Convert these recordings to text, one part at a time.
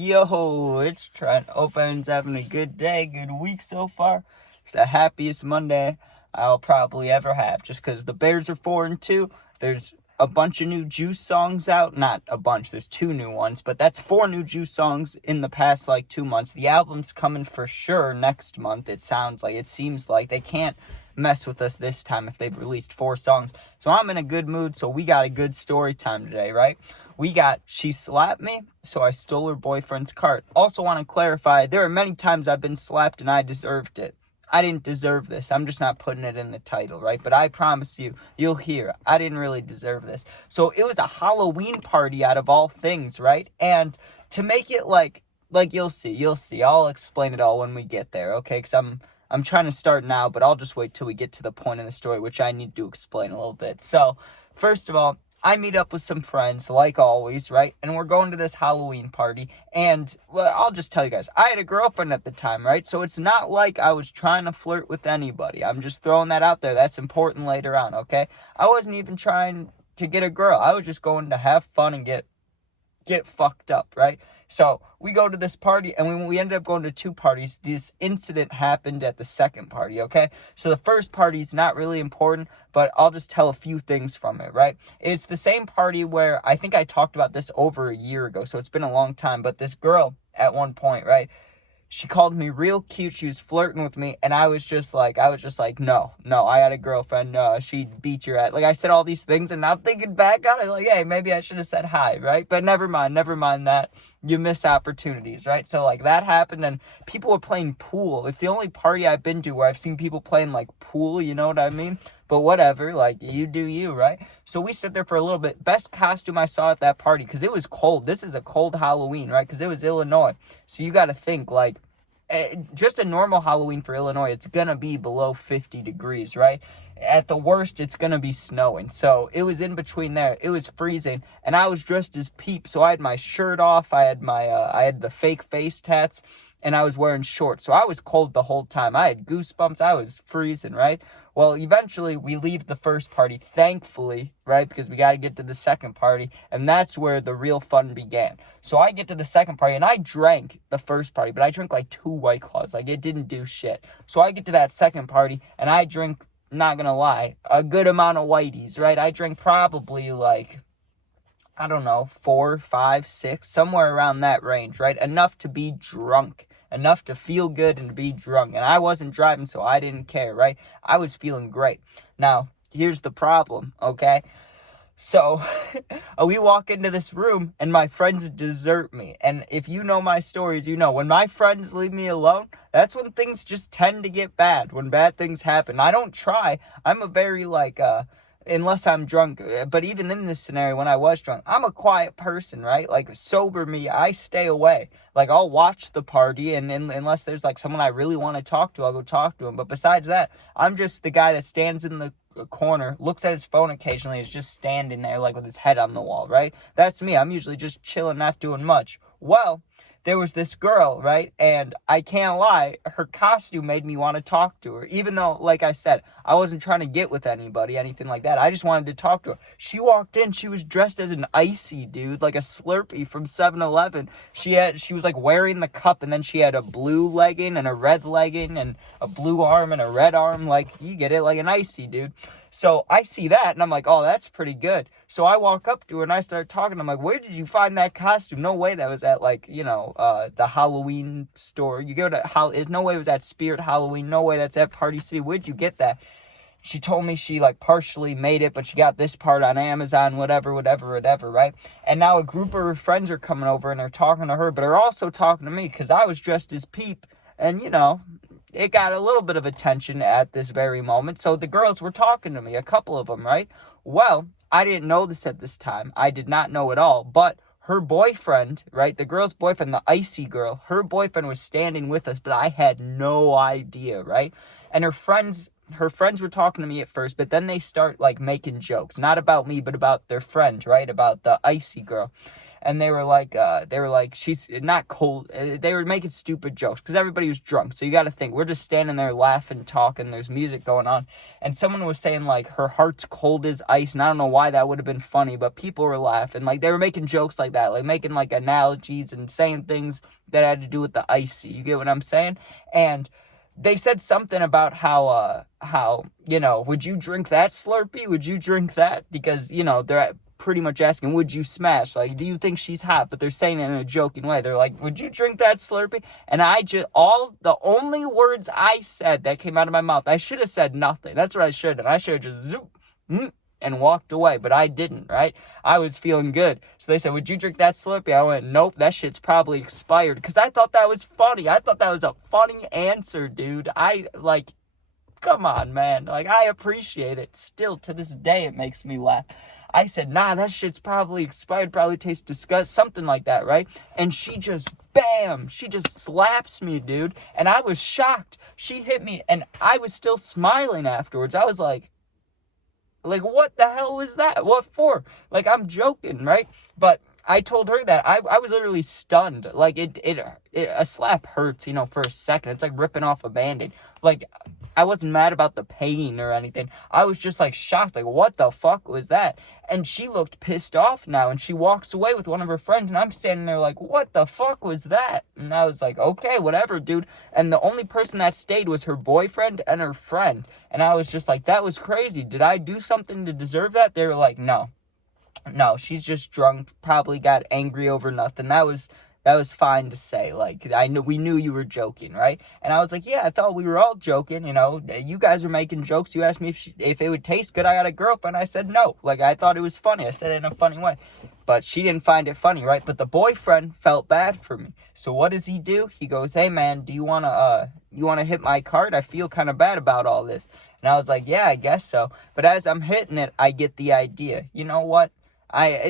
Yo, it's Trent. Hope everyone's having a good day, good week so far. It's the happiest Monday I'll probably ever have, just because the Bears are 4-2. There's a bunch of new Juice songs out. Not a bunch, there's 2 new ones, but that's 4 new Juice songs in the past, 2 months. The album's coming for sure next month, it seems like. They can't mess with us this time if they've released 4 songs. So I'm in a good mood, so we got a good story time today, right? We got She Slapped Me, so I stole her boyfriend's cart. Also want to clarify, there are many times I've been slapped and I deserved it. I didn't deserve this. I'm just not putting it in the title, right? But I promise you, you'll hear, I didn't really deserve this. So it was a Halloween party out of all things, right? And to make it like you'll see. I'll explain it all when we get there, okay? Because I'm trying to start now, but I'll just wait till we get to the point in the story, which I need to explain a little bit. So, first of all, I meet up with some friends, like always, right? And we're going to this Halloween party. And, well, I'll just tell you guys, I had a girlfriend at the time, right? So it's not like I was trying to flirt with anybody. I'm just throwing that out there. That's important later on, okay? I wasn't even trying to get a girl. I was just going to have fun and get fucked up, right? So we go to this party, and when we ended up going to 2 parties, this incident happened at the second party, okay? So the first party is not really important, but I'll just tell a few things from it, right? It's the same party where I think I talked about this over a year ago, so it's been a long time, but this girl at one point, right? She called me real cute. She was flirting with me, and I was just like, no, I had a girlfriend. She beat your ass. Like, I said all these things, and now I'm thinking back on it, like, hey, maybe I should have said hi, right? But never mind that. You miss opportunities, right? So, that happened, and people were playing pool. It's the only party I've been to where I've seen people playing, pool, you know what I mean? But whatever, you do you, right? So we sit there for a little bit. Best costume I saw at that party, because it was cold. This is a cold Halloween, right? Because it was Illinois. So you got to think, just a normal Halloween for Illinois, it's going to be below 50 degrees, right? At the worst, it's going to be snowing. So it was in between there. It was freezing, and I was dressed as Peep. So I had my shirt off. I had I had the fake face tats, and I was wearing shorts. So I was cold the whole time. I had goosebumps. I was freezing, right? Well, eventually, we leave the first party, thankfully, right? Because we got to get to the second party, and that's where the real fun began. So I get to the second party, and I drank the first party, but I drank 2 White Claws. It didn't do shit. So I get to that second party, and I drink, not gonna lie, a good amount of Whiteys, right? I drank probably, I don't know, 4, 5, 6, somewhere around that range, right? Enough to be drunk. Enough to feel good and to be drunk. And I wasn't driving, so I didn't care, right? I was feeling great. Now, here's the problem, okay? So, we walk into this room, and my friends desert me. And if you know my stories, you know, when my friends leave me alone, that's when things just tend to get bad, when bad things happen. I don't try. I'm a very, unless I'm drunk, but even in this scenario, when I was drunk, I'm a quiet person, right? Sober me, I stay away. I'll watch the party, and unless there's, someone I really want to talk to, I'll go talk to him. But besides that, I'm just the guy that stands in the corner, looks at his phone occasionally, is just standing there, with his head on the wall, right? That's me. I'm usually just chilling, not doing much. Well, there was this girl, right? And I can't lie, her costume made me want to talk to her. Even though, like I said, I wasn't trying to get with anybody, anything like that. I just wanted to talk to her. She walked in, she was dressed as an icy dude, like a Slurpee from 7-Eleven. She was wearing the cup, and then she had a blue legging and a red legging and a blue arm and a red arm. You get it, like an icy dude. So I see that, and I'm like, oh, that's pretty good. So I walk up to her, and I start talking. I'm like, where did you find that costume? No way that was at, the Halloween store. You go to, no way it was at Spirit Halloween. No way that's at Party City. Where'd you get that? She told me she, partially made it, but she got this part on Amazon, whatever, right? And now a group of her friends are coming over, and they're talking to her, but they're also talking to me, because I was dressed as Peep, and, it got a little bit of attention at this very moment. So the girls were talking to me, a couple of them, right? Well, I didn't know this at this time. I did not know at all. But her boyfriend, right? The girl's boyfriend, the icy girl, her boyfriend was standing with us, but I had no idea, right? And her friends were talking to me at first, but then they start making jokes, not about me, but about their friend, right? About the icy girl. and they were like, she's not cold. They were making stupid jokes because everybody was drunk. So you got to think, we're just standing there laughing, talking. There's music going on, and someone was saying like her heart's cold as ice, and I don't know why that would have been funny, but people were laughing. Like they were making jokes like that, like making like analogies and saying things that had to do with the icy. You get what I'm saying? And they said something about how, would you drink that Slurpee? Would you drink that? Because, they're pretty much asking, would you smash? Like, do you think she's hot? But they're saying it in a joking way. They're like, would you drink that Slurpee? And the only words I said that came out of my mouth, I should have said nothing. That's what I should have done. I should have just zoop, and walked away, but I didn't, right? I was feeling good. So they said, would you drink that Slurpee? I went, nope, that shit's probably expired. Because I thought that was funny. I thought that was a funny answer, dude. Come on, man. Like, I appreciate it. Still, to this day, it makes me laugh. I said, nah, that shit's probably expired, probably tastes disgusting, something like that, right? And she just, bam, she just slaps me, dude. And I was shocked. She hit me, and I was still smiling afterwards. I was like, what the hell was that? What for? Like, I'm joking, right? But I told her that I was literally stunned. Like, a slap hurts, for a second. It's like ripping off a Band-Aid. Like, I wasn't mad about the pain or anything. I was just, like, shocked. Like, what the fuck was that? And she looked pissed off now, and she walks away with one of her friends, and I'm standing there like, what the fuck was that? And I was like, okay, whatever, dude. And the only person that stayed was her boyfriend and her friend. And I was just like, that was crazy. Did I do something to deserve that? They were like, no, she's just drunk, probably got angry over nothing. That was fine to say. Like, we knew you were joking, right? And I was like, yeah, I thought we were all joking, you guys are making jokes. You asked me if it would taste good. I got a girlfriend. I said no. Like, I thought it was funny. I said it in a funny way, but she didn't find it funny, right? But the boyfriend felt bad for me. So what does he do? He goes, hey man, do you want to hit my cart? I feel kind of bad about all this. And I was like, yeah, I guess so. But as I'm hitting it, I get the idea. You know what?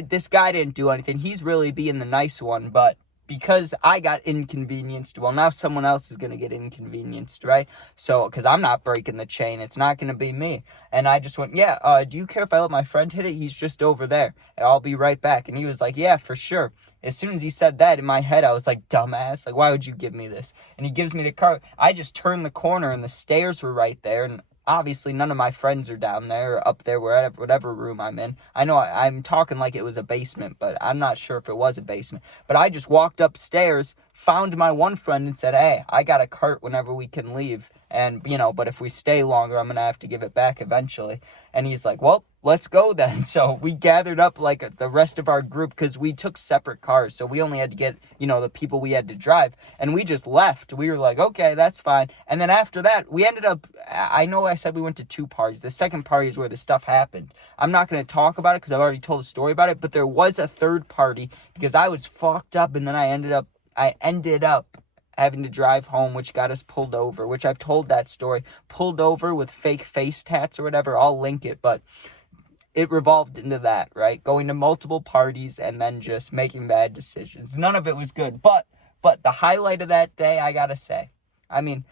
This guy didn't do anything. He's really being the nice one, but because I got inconvenienced, well, now someone else is going to get inconvenienced, right? So, because I'm not breaking the chain, it's not going to be me. And I just went, yeah, do you care if I let my friend hit it? He's just over there, and I'll be right back. And he was like, yeah, for sure. As soon as he said that, in my head, I was like, dumbass, like, why would you give me this? And he gives me the cart. I just turned the corner, and the stairs were right there, and obviously, none of my friends are down there or up there, whatever room I'm in. I know I'm talking like it was a basement, but I'm not sure if it was a basement. But I just walked upstairs, found my one friend, and said, hey, I got a cart whenever we can leave. And, but if we stay longer, I'm going to have to give it back eventually. And he's like, well, let's go then. So we gathered up like the rest of our group because we took separate cars. So we only had to get, the people we had to drive. And we just left. We were like, okay, that's fine. And then after that, we ended up, I know I said we went to 2 parties. The second party is where the stuff happened. I'm not going to talk about it because I've already told a story about it. But there was a third party because I was fucked up. And then I ended up having to drive home, which got us pulled over, which I've told that story, pulled over with fake face tats or whatever. I'll link it, but it revolved into that, right? Going to multiple parties and then just making bad decisions. None of it was good, but the highlight of that day, I gotta say, I mean,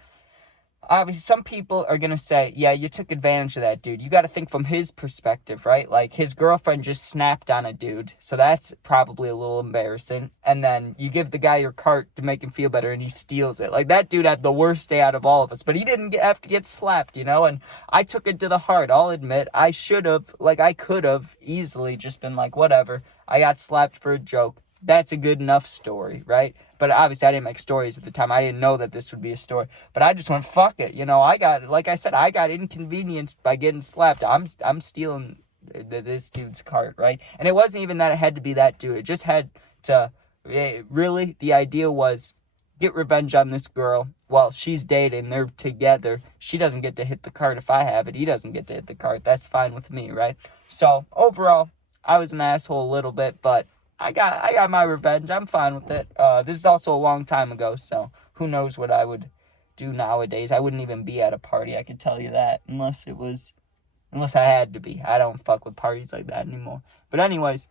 obviously some people are going to say, yeah, you took advantage of that dude. You got to think from his perspective, right? Like, his girlfriend just snapped on a dude, so that's probably a little embarrassing. And then you give the guy your cart to make him feel better, and he steals it. Like, that dude had the worst day out of all of us, but he didn't have to get slapped, and I took it to the heart. I'll admit, I could have easily just been like, whatever, I got slapped for a joke. That's a good enough story, right? But obviously I didn't make stories at the time. I didn't know that this would be a story. But I just went, fuck it. I got inconvenienced by getting slapped. I'm stealing this dude's cart, right? And it wasn't even that it had to be that dude. It just had to, really, the idea was get revenge on this girl. Well, she's dating. They're together. She doesn't get to hit the cart if I have it. He doesn't get to hit the cart. That's fine with me, right? So, overall, I was an asshole a little bit, but I got my revenge. I'm fine with it. This is also a long time ago, so who knows what I would do nowadays. I wouldn't even be at a party, I could tell you that, unless I had to be. I don't fuck with parties like that anymore. But anyways,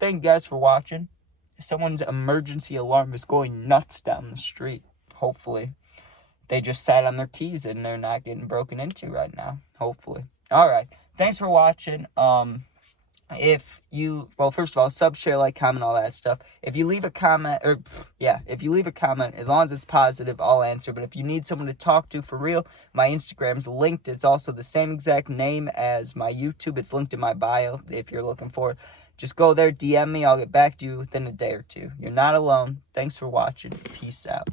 thank you guys for watching. Someone's emergency alarm is going nuts down the street. Hopefully, they just sat on their keys and they're not getting broken into right now. Hopefully. All right. Thanks for watching. first of all, sub, share, like, comment, all that stuff. If you leave a comment, if you leave a comment, as long as it's positive, I'll answer. But if you need someone to talk to for real, my Instagram's linked. It's also the same exact name as my YouTube. It's linked in my bio if you're looking for it. Just go there, DM me. I'll get back to you within a day or two. You're not alone. Thanks for watching. Peace out.